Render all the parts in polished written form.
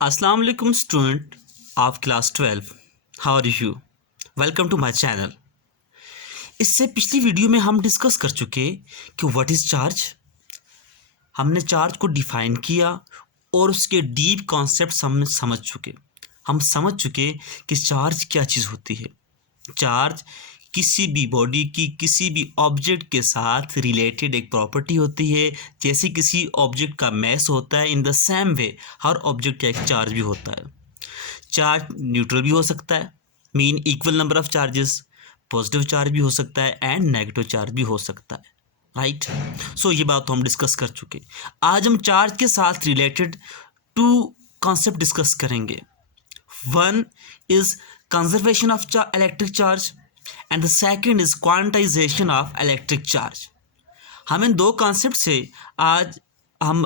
अस्सलाम वालेकुम student of class 12। How are you? Welcome to my channel. इससे पिछली वीडियो में हम डिस्कस कर चुके कि व्हाट इज़ चार्ज। हमने चार्ज को डिफाइन किया और उसके डीप कॉन्सेप्ट्स हम समझ चुके कि चार्ज क्या चीज़ होती है। चार्ज किसी भी बॉडी की किसी भी ऑब्जेक्ट के साथ रिलेटेड एक प्रॉपर्टी होती है। जैसे किसी ऑब्जेक्ट का मैस होता है, in the same way her object का एक चार्ज भी होता है। चार्ज न्यूट्रल भी हो सकता है, mean equal number of charges. Positive charge भी हो सकता है एंड नेगेटिव चार्ज भी हो सकता है। राइट। सो ये बात तो हम डिस्कस कर चुके। आज हम चार्ज के साथ रिलेटेड टू कॉन्सेप्ट डिस्कस करेंगे। One is conservation of electric charge and the second is quantization of electric charge. हम इन दो कॉन्सेप्ट से आज हम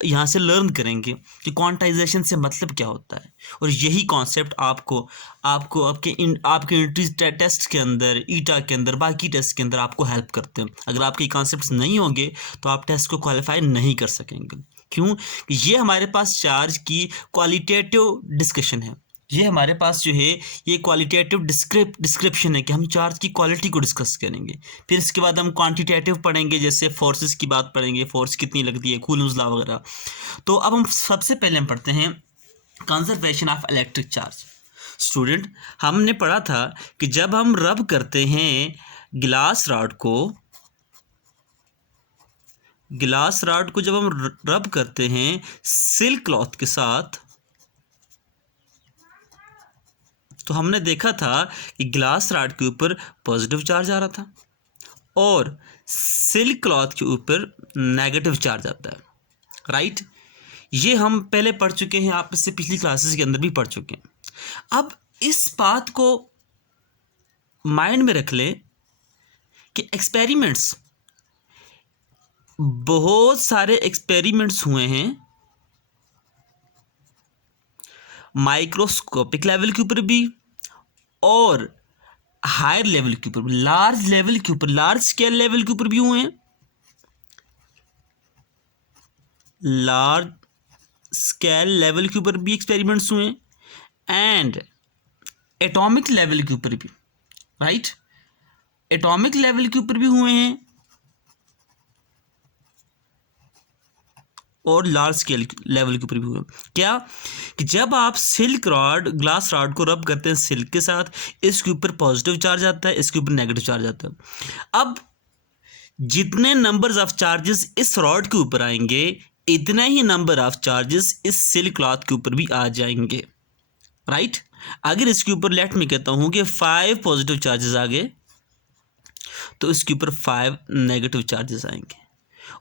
यहाँ से लर्न करेंगे कि क्वांटाइजेशन से मतलब क्या होता है। और यही कॉन्सेप्ट आपको आपको आपके एंट्री टेस्ट के अंदर, ईटा के अंदर, बाकी टेस्ट के अंदर आपको हेल्प करते हैं। अगर आपके कॉन्सेप्ट्स नहीं होंगे तो आप टेस्ट को क्वालिफाई नहीं कर सकेंगे। क्यों? ये हमारे पास चार्ज की क्वालिटेटिव डिस्कशन है। ये हमारे पास जो है ये क्वालिटेटिव डिस्क्रिप्शन है कि हम चार्ज की क्वालिटी को डिस्कस करेंगे। फिर इसके बाद हम क्वांटिटेटिव पढ़ेंगे, जैसे फोर्सेस की बात पढ़ेंगे, फोर्स कितनी लगती है, कूलम्स लॉ वगैरह। तो अब हम सबसे पहले हम पढ़ते हैं conservation of electric charge. Student, हमने पढ़ा था कि जब हम रब करते हैं गिलास रॉड को जब हम रब करते हैं सिल्क क्लॉथ के साथ, तो हमने देखा था कि ग्लास रॉड के ऊपर पॉजिटिव चार्ज आ रहा था और सिल्क क्लॉथ के ऊपर नेगेटिव चार्ज आता है। राइट। ये हम पहले पढ़ चुके हैं, आप इससे पिछली क्लासेस के अंदर भी पढ़ चुके हैं। अब इस बात को माइंड में रख लें कि बहुत सारे एक्सपेरिमेंट्स हुए हैं माइक्रोस्कोपिक लेवल के ऊपर भी और हायर लेवल के ऊपर, लार्ज लेवल के ऊपर, लार्ज स्केल लेवल के ऊपर भी हुए हैं। लार्ज स्केल लेवल के ऊपर भी एक्सपेरिमेंट्स हुए एंड एटॉमिक लेवल के ऊपर भी। राइट। एटॉमिक लेवल के ऊपर भी हुए हैं और लार्ज स्केल लेवल के ऊपर भी हुए। क्या कि जब आप ग्लास रॉड को रब करते हैं सिल्क के साथ, इसके ऊपर पॉजिटिव चार्ज आता है, इसके ऊपर नेगेटिव चार्ज आता है। अब जितने नंबर्स ऑफ चार्जेस इस रॉड के ऊपर आएंगे, इतने ही नंबर ऑफ चार्जेस इस सिल्क क्लॉथ के ऊपर भी आ जाएंगे। राइट। अगर इसके ऊपर लेट में कहता हूं कि 5 पॉजिटिव चार्जेस आ गए, तो इसके ऊपर 5 नेगेटिव चार्जेस आएंगे।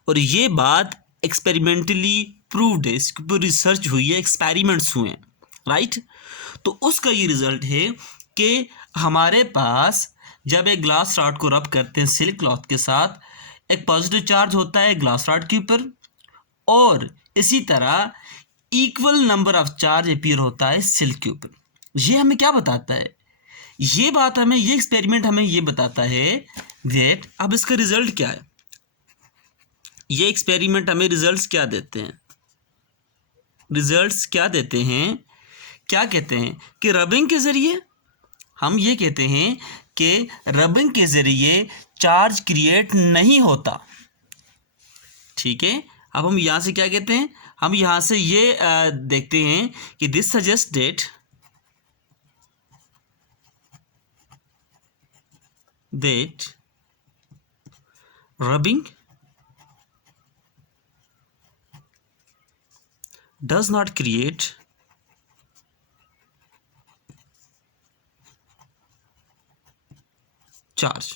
और ये बात एक्सपेरिमेंटली प्रूव्ड है, इसके ऊपर रिसर्च हुई है, एक्सपेरिमेंट्स हुए हैं। राइट। तो उसका ये रिजल्ट है कि हमारे पास जब एक ग्लास रॉड को रब करते हैं सिल्क क्लॉथ के साथ, एक पॉजिटिव चार्ज होता है ग्लास रॉड के ऊपर और इसी तरह equal number of charge appear होता है सिल्क के ऊपर। ये हमें क्या बताता है? ये एक्सपेरिमेंट हमें ये बताता है दैट, अब इसका रिजल्ट क्या है? ये एक्सपेरिमेंट हमें रिजल्ट्स क्या देते हैं? क्या कहते हैं कि रबिंग के ज़रिए, हम ये कहते हैं कि रबिंग के ज़रिए चार्ज क्रिएट नहीं होता। ठीक है। अब हम यहाँ से क्या कहते हैं? हम यहाँ से ये देखते हैं कि this suggest that rubbing does not create charge,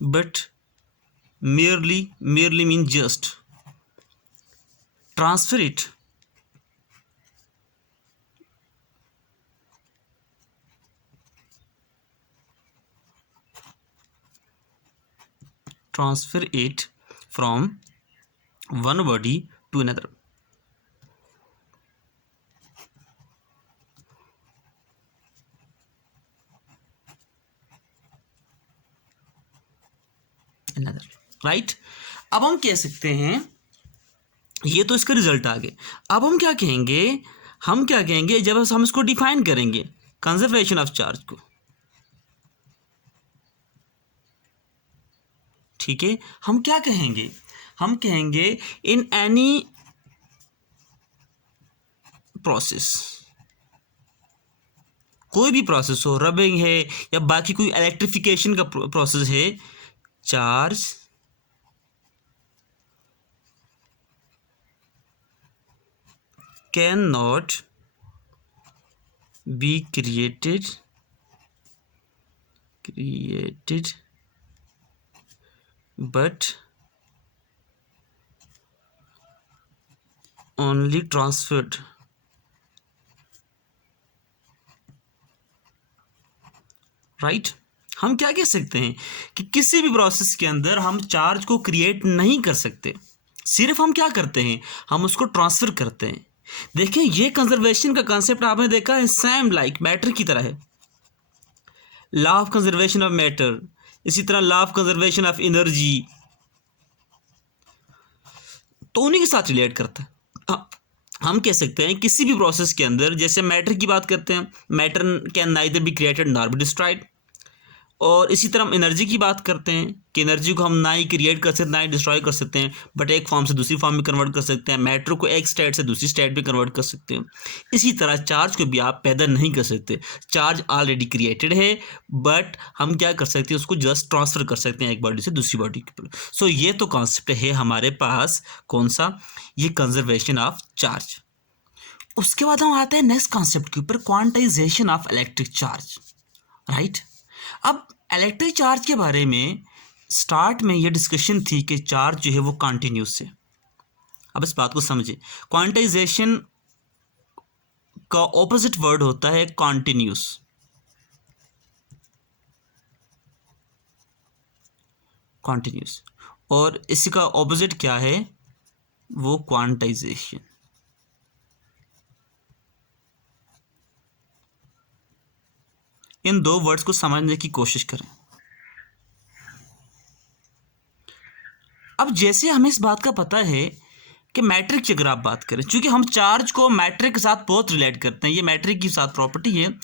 but merely means just transfer it from one body to another. another, right. अब हम कह सकते हैं, ये तो इसका रिजल्ट आ गए। अब हम क्या कहेंगे जब हम इसको डिफाइन करेंगे कंजर्वेशन ऑफ चार्ज को, ठीक है। हम क्या कहेंगे, हम कहेंगे इन एनी प्रोसेस, कोई भी प्रोसेस हो, रबिंग है या बाकी कोई इलेक्ट्रिफिकेशन का प्रोसेस है, charge can not be created but only transferred, right. हम क्या कह सकते हैं कि किसी भी प्रोसेस के अंदर हम चार्ज को क्रिएट नहीं कर सकते, सिर्फ हम क्या करते हैं, हम उसको ट्रांसफर करते हैं। देखिए ये कंजर्वेशन का कॉन्सेप्ट आपने देखा है, सेम लाइक मैटर की तरह है, law of conservation of matter, इसी तरह law of conservation of energy, तो उन्हीं के साथ रिलेट करता है। हम कह सकते हैं किसी भी प्रोसेस के अंदर, जैसे मैटर की बात करते हैं, matter can neither be created nor be destroyed, और इसी तरह हम एनर्जी की बात करते हैं कि एनर्जी को हम ना ही क्रिएट कर सकते ना ही डिस्ट्रॉय कर सकते हैं, बट एक फॉर्म से दूसरी फॉर्म में कन्वर्ट कर सकते हैं, मैटर को एक स्टेट से दूसरी स्टेट में कन्वर्ट कर सकते हैं। इसी तरह चार्ज को भी आप पैदा नहीं कर सकते, चार्ज ऑलरेडी क्रिएटेड है, बट हम क्या कर सकते हैं, उसको जस्ट ट्रांसफर कर सकते हैं एक बॉडी से दूसरी बॉडी के ऊपर। सो ये तो कॉन्सेप्ट है हमारे पास, कौन सा, ये कंजर्वेशन ऑफ चार्ज। उसके बाद हम आते हैं नेक्स्ट कॉन्सेप्ट के ऊपर, quantization of electric charge, right. अब इलेक्ट्रिक चार्ज के बारे में स्टार्ट में ये डिस्कशन थी कि चार्ज जो है वो कॉन्टिन्यूस है। अब इस बात को समझे, क्वांटाइजेशन का ऑपोजिट वर्ड होता है कॉन्टिन्यूस, कॉन्टिन्यूस, और इसका ऑपोजिट क्या है, वो क्वांटाइजेशन। इन दो वर्ड्स को समझने की कोशिश करें। अब जैसे हमें इस बात का पता है कि मैट्रिक की अगर आप बात करें, चूंकि हम चार्ज को मैट्रिक के साथ बहुत रिलेट करते हैं, ये मैट्रिक की साथ प्रॉपर्टी है,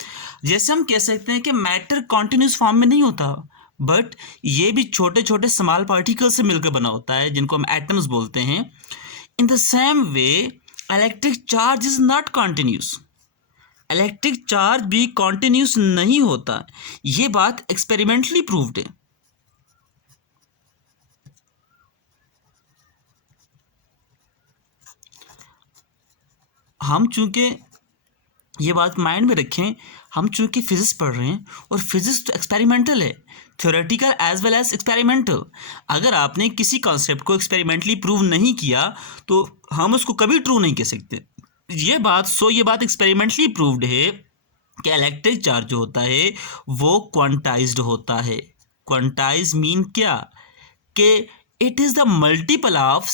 जैसे हम कह सकते हैं कि मैटर कॉन्टिन्यूस फॉर्म में नहीं होता, बट ये भी छोटे छोटे स्मॉल पार्टिकल से मिलकर बना होता है, जिनको हम एटम्स बोलते हैं। In the same way electric charge is not continuous, electric charge भी कॉन्टिन्यूस नहीं होता, ये बात एक्सपेरिमेंटली प्रूव्ड है। हम चूंकि ये बात माइंड में रखें, हम चूंकि फिजिक्स पढ़ रहे हैं, और फिजिक्स तो एक्सपेरिमेंटल है, theoretical as well as experimental. अगर आपने किसी कॉन्सेप्ट को एक्सपेरिमेंटली प्रूव नहीं किया तो हम उसको कभी ट्रू नहीं कह सकते। ये बात एक्सपेरिमेंटली प्रूव्ड है कि इलेक्ट्रिक चार्ज जो होता है वो क्वांटाइज्ड होता है। क्वांटाइज मीन क्या, कि it is the multiple of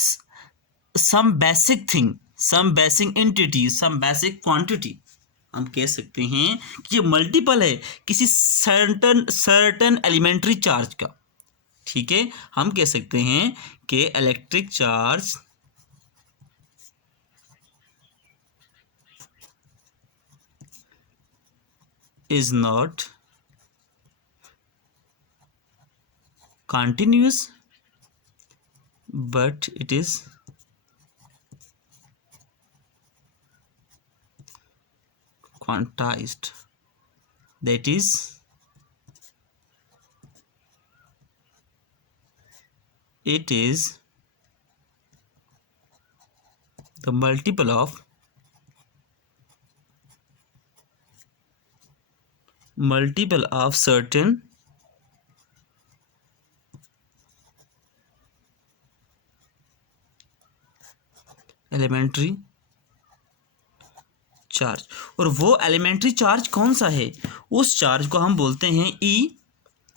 some basic thing, some basic entity, some basic quantity. हम कह सकते हैं कि ये मल्टीपल है किसी सर्टन एलिमेंट्री चार्ज का, ठीक है। हम कह सकते हैं कि electric charge is not continuous but it is quantized, that is it is the multiple of certain elementary charge. और वो एलिमेंट्री चार्ज कौन सा है, उस चार्ज को हम बोलते हैं ई।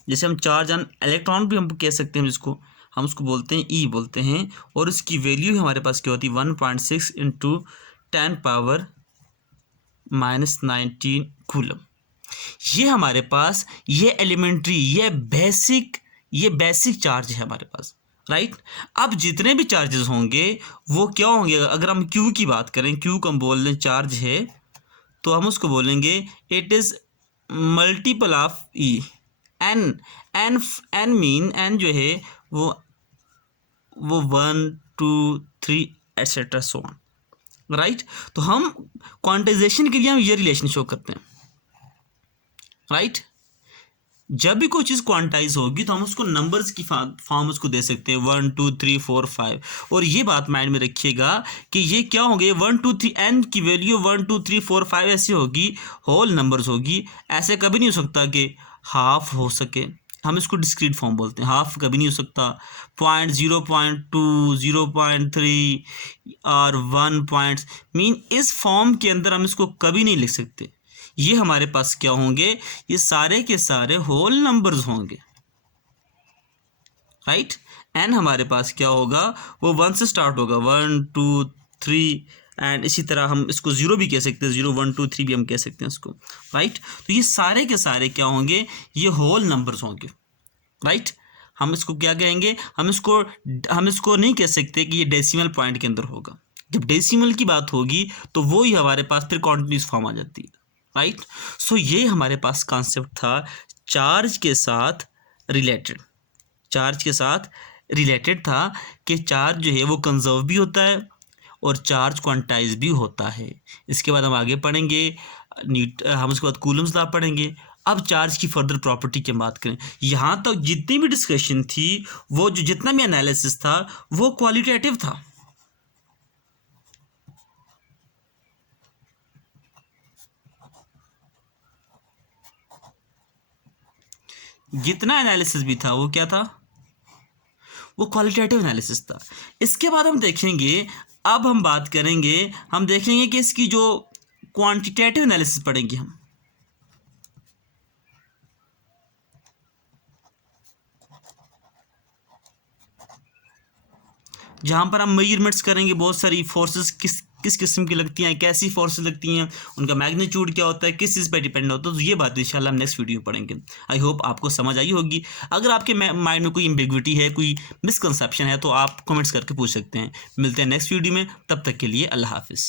जैसे हम चार्ज ऑन इलेक्ट्रॉन भी हम कह सकते हैं, जिसको हम उसको बोलते हैं ई बोलते हैं, और उसकी वैल्यू हमारे पास क्या होती है, 1.6 इंटू 10⁻⁻19 कूलम। ये हमारे पास ये एलिमेंट्री, ये बेसिक, ये बेसिक चार्ज है हमारे पास, राइट। अब जितने भी चार्जेस होंगे वो क्या होंगे, अगर हम क्यू की बात करें, क्यू को हम बोल दें चार्ज है, तो हम उसको बोलेंगे it is multiple of e. N n n mean n जो है वो 1 2 3 एटसेट्रा सो ऑन, राइट। तो हम क्वांटाइजेशन के लिए हम ये रिलेशन शो करते हैं, राइट। जब भी कोई चीज़ क्वांटाइज होगी तो हम उसको नंबर्स की फॉर्म उसको दे सकते हैं 1 2 3 4 5। और ये बात माइंड में रखिएगा कि ये क्या होंगे 1 2 3 एन की वैल्यू 1 2 3 4 5 ऐसी होगी, होल नंबर्स होगी। ऐसे कभी नहीं हो सकता कि हाफ हो सके, हम इसको डिस्क्रीट फॉर्म बोलते हैं, हाफ कभी नहीं हो सकता। 0.2 0.3 और 1 पॉइंट मीन इस फॉर्म के अंदर हम इसको कभी नहीं लिख सकते। ये हमारे पास क्या होंगे, ये सारे के सारे होल नंबर्स होंगे, राइट। एन हमारे पास क्या होगा, वो 1 से स्टार्ट होगा, 1 2 3 एंड इसी तरह हम इसको 0 भी कह सकते हैं, 0 1 2 3 भी हम कह सकते हैं इसको, राइट। तो ये सारे के सारे क्या होंगे, ये होल नंबर्स होंगे, राइट। हम इसको क्या कहेंगे, हम इसको नहीं कह सकते कि ये डेसिमल पॉइंट के अंदर होगा। जब डेसिमल की बात होगी तो वो ही हमारे पास फिर कॉन्टिन्यूस फॉर्म आ जाती है, राइट। सो ये हमारे पास कॉन्सेप्ट था चार्ज के साथ रिलेटेड, चार्ज के साथ रिलेटेड था कि चार्ज जो है वो कंजर्व भी होता है और चार्ज क्वांटाइज भी होता है। इसके बाद हम आगे पढ़ेंगे हम उसके बाद कूलम्स लॉ पढ़ेंगे। अब चार्ज की फर्दर प्रॉपर्टी की बात करें, यहाँ तक जितनी भी डिस्कशन थी, वो जो जितना भी एनालिसिस था वो क्वालिटेटिव था, जितना एनालिसिस भी था वो क्या था, वो क्वालिटेटिव एनालिसिस था। इसके बाद हम देखेंगे, अब हम बात करेंगे, हम देखेंगे कि इसकी जो क्वांटिटेटिव एनालिसिस पढ़ेंगे हम, जहाँ पर हम मेजरमेंट्स करेंगे बहुत सारी फोर्सेस किस किस किस्म की लगती हैं, कैसी फोर्सेस लगती हैं, उनका मैग्नीट्यूड क्या होता है, किस चीज़ पर डिपेंड होता है। तो ये बात इंशाल्लाह हम नेक्स्ट वीडियो में पढ़ेंगे। आई होप आपको समझ आई होगी। अगर आपके माइंड में कोई एम्बिग्विटी है, कोई मिसकंसेप्शन है, तो आप कमेंट्स करके पूछ सकते हैं। मिलते हैं नेक्स्ट वीडियो में, तब तक के लिए अल्लाह हाफिज़।